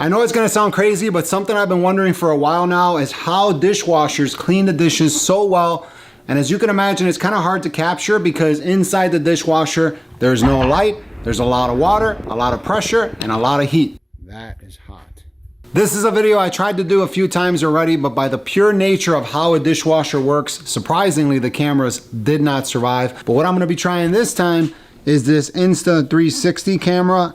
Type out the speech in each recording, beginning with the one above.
I know it's gonna sound crazy, but something I've been wondering for a while now is how dishwashers clean the dishes so well. And as you can imagine, it's kind of hard to capture because inside the dishwasher, there's no light, there's a lot of water, a lot of pressure, and a lot of heat. That is hot. This is a video I tried to do a few times already, but by the pure nature of how a dishwasher works, surprisingly, the cameras did not survive. But what I'm gonna be trying this time is this Insta360 camera.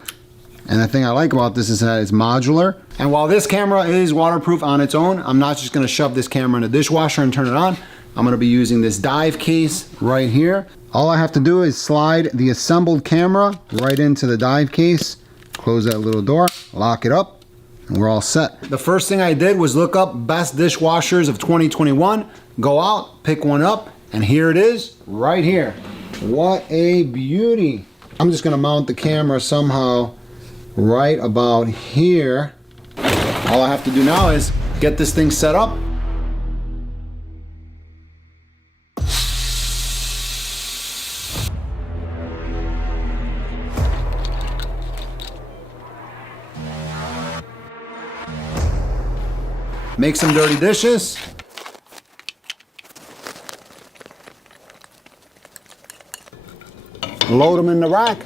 And the thing I like about this is that it's modular. And while this camera is waterproof on its own, I'm not just gonna shove this camera in a dishwasher and turn it on. I'm gonna be using this dive case right here. All I have to do is slide the assembled camera right into the dive case, close that little door, lock it up, and we're all set. The first thing I did was look up best dishwashers of 2021, go out, pick one up, and here it is, right here. What a beauty. I'm just gonna mount the camera somehow right about here. All I have to do now is get this thing set up. Make some dirty dishes. Load them in the rack.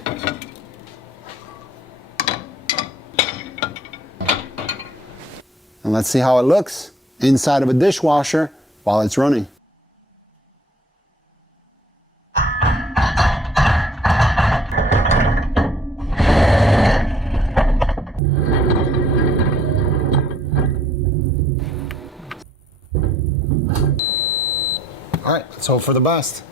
And let's see how it looks inside of a dishwasher while it's running. All right, let's hope for the best.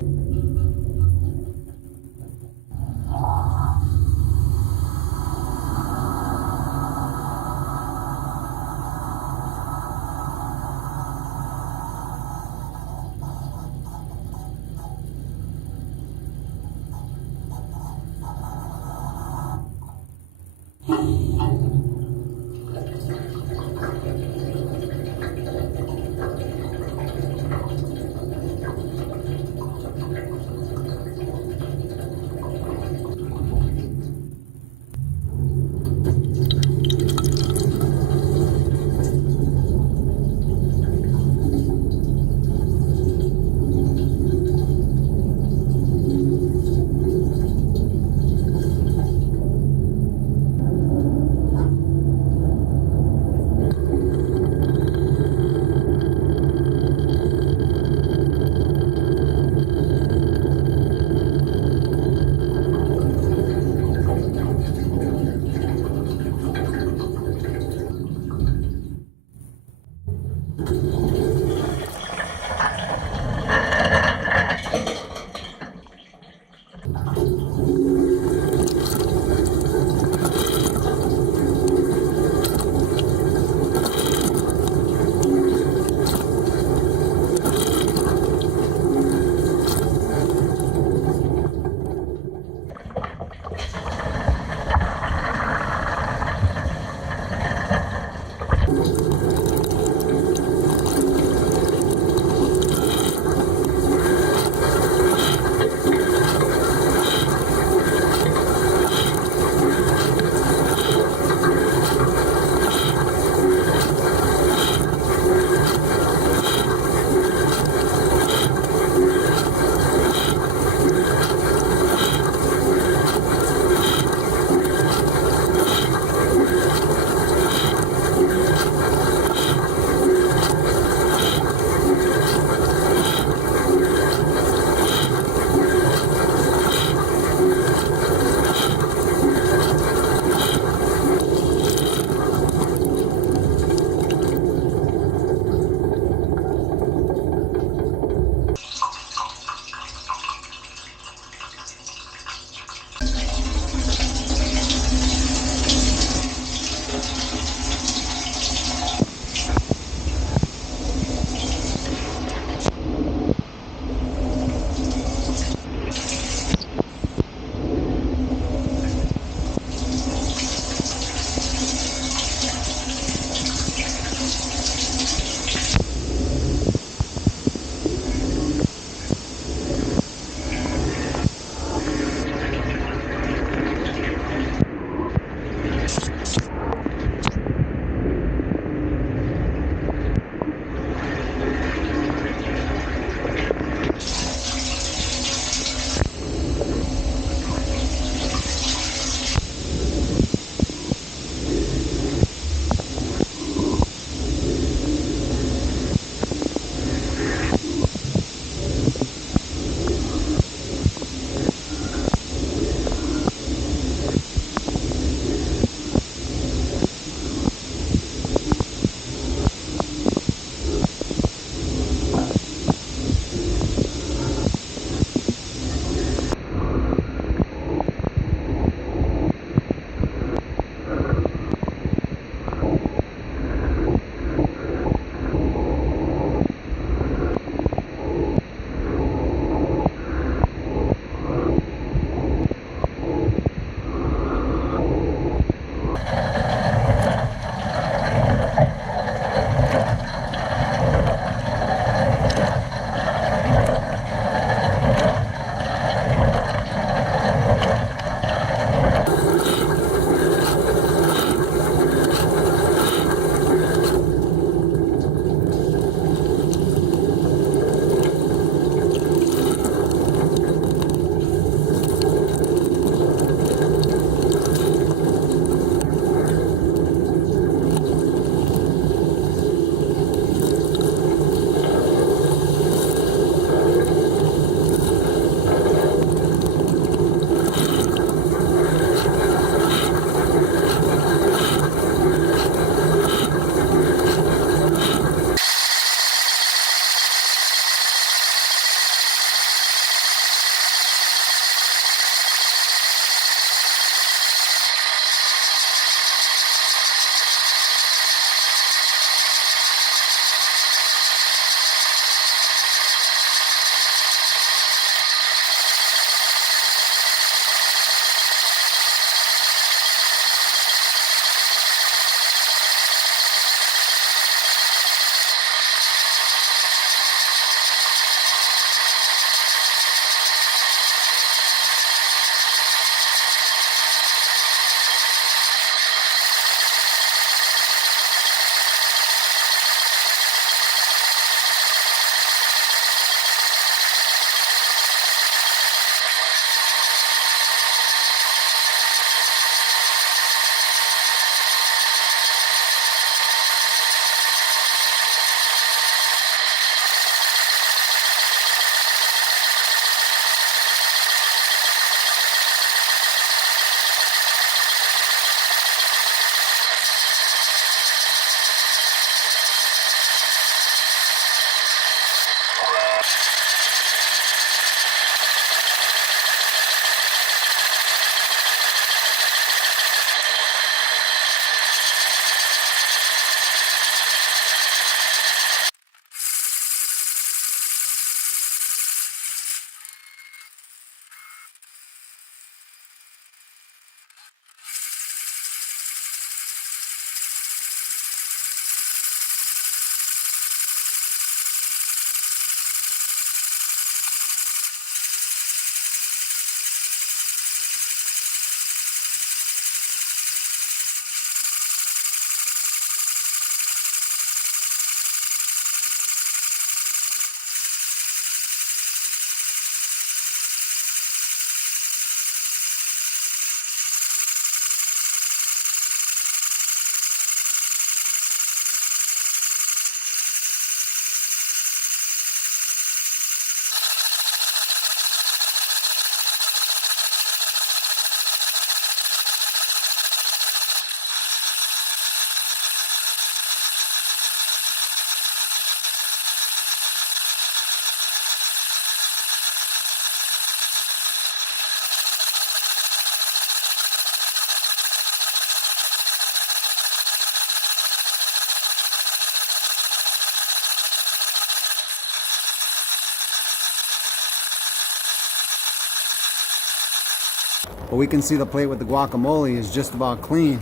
but we can see the plate with the guacamole is just about clean.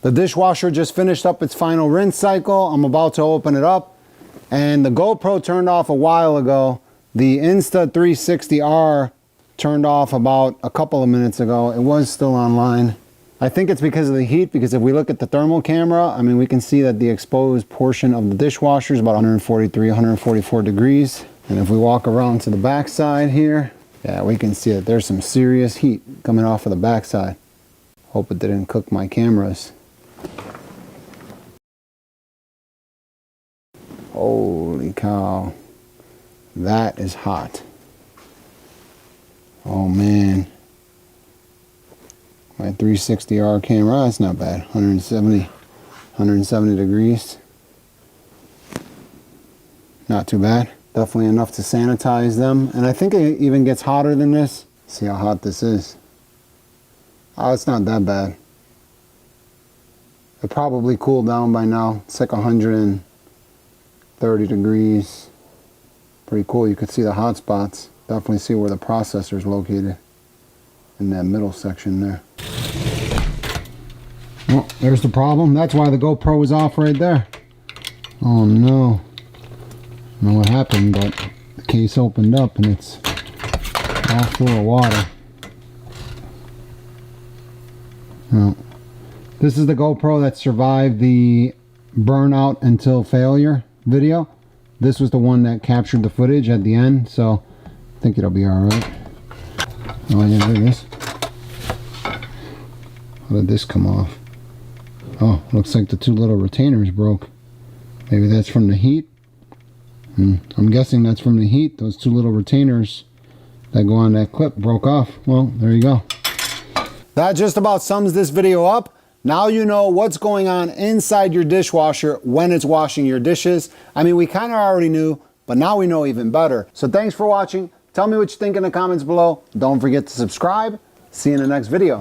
The dishwasher just finished up its final rinse cycle. I'm about to open it up, and the GoPro turned off a while ago. The Insta360R turned off about a couple of minutes ago. It was still online. I think it's because of the heat, because if we look at the thermal camera, I mean, we can see that the exposed portion of the dishwasher is about 143, 144 degrees. And if we walk around to the back side here, yeah, we can see that there's some serious heat coming off of the back side. Hope it didn't cook my cameras. Holy cow, that is hot. Oh man, my 360R camera, that's not bad. 170 degrees. Not too bad. Definitely enough to sanitize them. And I think it even gets hotter than this. See how hot this is. Oh, it's not that bad. It probably cooled down by now. It's like 130 degrees. Pretty cool. You can see the hot spots. Definitely see where the processor is located in that middle section there. Well, there's the problem. That's why the GoPro was off right there. Oh no. I don't know what happened, but the case opened up and it's all full of water. Well, this is the GoPro that survived the burnout until failure video. This was the one that captured the footage at the end, so I think it'll be alright. Oh, I didn't do this. How did this come off? Oh, looks like the two little retainers broke. Maybe that's from the heat. I'm guessing that's from the heat. Those two little retainers that go on that clip broke off. Well, there you go. That just about sums this video up. Now you know what's going on inside your dishwasher when it's washing your dishes. I mean, we kind of already knew, but now we know even better. So thanks for watching. Tell me what you think in the comments below. Don't forget to subscribe. See you in the next video.